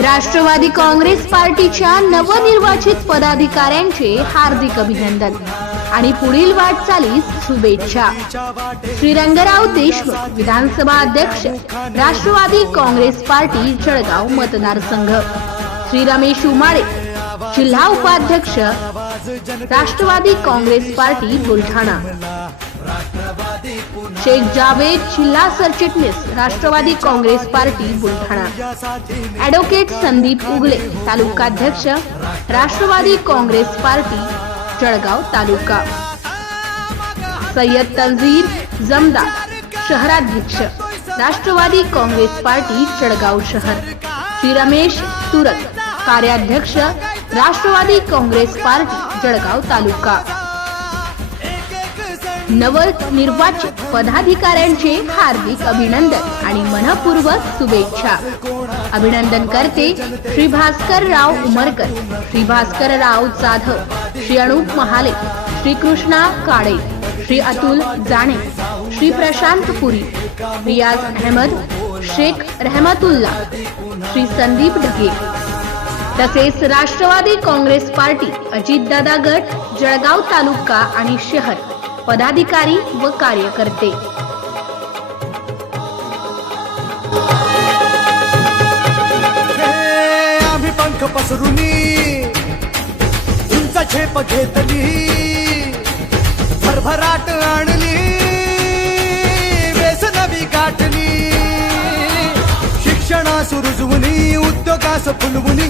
राष्ट्रवादी काँग्रेस पार्टीच्या नवनिर्वाचित पदाधिकाऱ्यांचे हार्दिक अभिनंदन. आणि पुढील वाटचालीस शुभेच्छा. श्रीरंगराव देशमुख विधानसभा अध्यक्ष राष्ट्रवादी काँग्रेस पार्टी जळगाव मतदारसंघ श्री रमेश उमाळे जिल्हा उपाध्यक्ष राष्ट्रवादी काँग्रेस पार्टी बुलढाणा. शेख जावेद जिल्हा सरचिटणीस Rashtrawadi Congress party Buldhana. Advocate Sandeep Ugale तालुकाध्यक्ष राष्ट्रवादी काँग्रेस पार्टी जळगाव तालुका. सय्यद तंझीर जमदार शहराध्यक्ष राष्ट्रवादी काँग्रेस पार्टी जळगाव शहर. श्री रमेश तुरक कार्याध्यक्ष राष्ट्रवादी काँग्रेस पार्टी जळगाव तालुका. नवनिर्वाचित पदाधिकाऱ्यांचे हार्दिक अभिनंदन आणि मनपूर्वक शुभेच्छा. अभिनंदन करते श्री भास्कर राव उमरकर श्री भास्कर राव जाधव श्री अनुप महाले श्री कृष्णा काळे श्री अतुल जाणे श्री प्रशांत पुरी रियाज अहमद शेख रहमतुल्ला श्री संदीप ढगे. तसेच राष्ट्रवादी काँग्रेस पार्टी अजितदादा गट जळगाव तालुका आणि शहर. पदाधिकारी व कार्यकर्ते. आम्ही पंख पसरुनी तुमचा झेप घेतली. भरभराट आणली वेस नवी गाठली. शिक्षणास रुजवुनी उद्योगास फुलवुनी